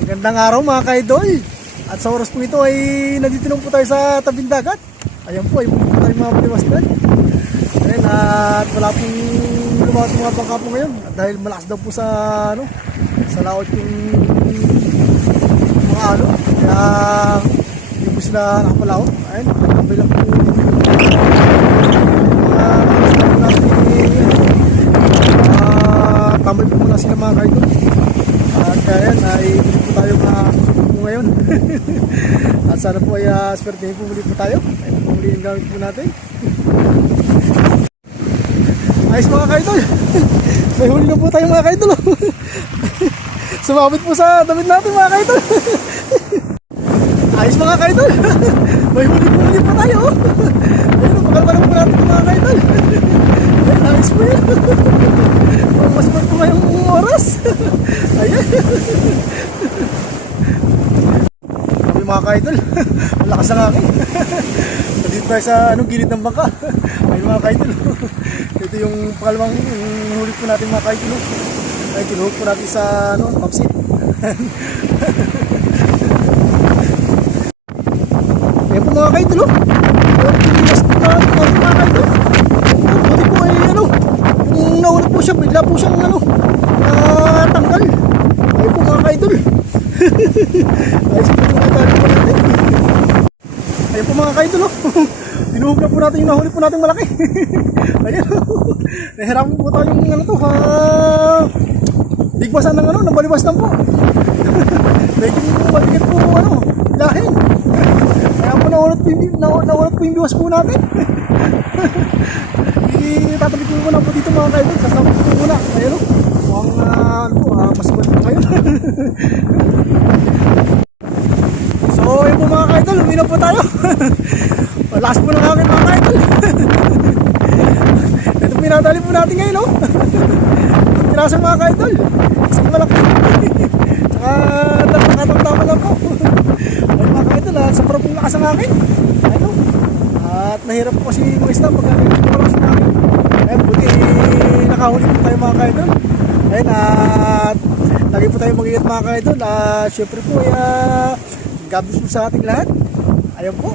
Magandang araw mga ka-idol. At sa oras po ito ay nandito na po tayo sa tabing dagat. Ayan po, ay pupunta tayo mga paliwastan. Ayan, at wala pong lumawat mga bangka po ngayon. At dahil malakas daw po sa laot yung mga kaya hindi po sila nakapalaot. Ayan, nakabay lang po tambay po muna sila mga ka-idol. At kaya ay muli po tayo makakasubok po ngayon. At sana po ay swertehin po muli po tayo. Ay po muli yung gamit po natin. Ayos mga ka-idol. May huli na po tayo mga ka-idol. Sumabit po sa damit natin mga ka-idol. Ayos mga ka-idol. May huli po muli po tayo. Ayun, pakalmalang po natin mga ka-idol. Ayos po yun. Masipag po ngayong oras. Ayan. Ay mga ka-idol, malakas ang akin. Nandito tayo sa gilid ng bangka. Ay mga ka-idol, ito yung pangalawang huli po natin mga ka-idol. Ay kinuhog po natin sa papsit. Ayan po mga ka-idol. Pinilas po natin mga ka-idol. Buti po ay kung nauna po siya, bigla po siyang tanggal. Ay po mga ka-idol. Ayos po yung natali po natin. Ayan po mga ka-idol. Binuhog na po natin yung nahuli po natin malaki. Ayan. Nahirapan po tayo yung bigbasan ng nabalibasan po. Medyo po mabigat po lahin. Kaya po naunat po yung biwas po natin. Itatabi ko muna po dito mga ka-idol. Sasabot ko muna. Ayan mukhang masibad po ngayon. So yun po mga ka-idol, uminom po tayo. Malakas po ng hangin mga ka-idol. Ito pinadali po natin ngayon Tirasa mga ka-idol. Isang malaki. Tsaka nakatama lang po. Ay mga ka-idol, sa parang pong lakas ang hangin. Ayun. At mahirap po kasi mga isda pag malakas ang hangin. Ayun, buti nakahuli po tayo mga ka-idol. Ayun, at lagi po tayo mag-iingat mga ka-idol. Syempre po, God bless po sa ating lahat. Ayun po.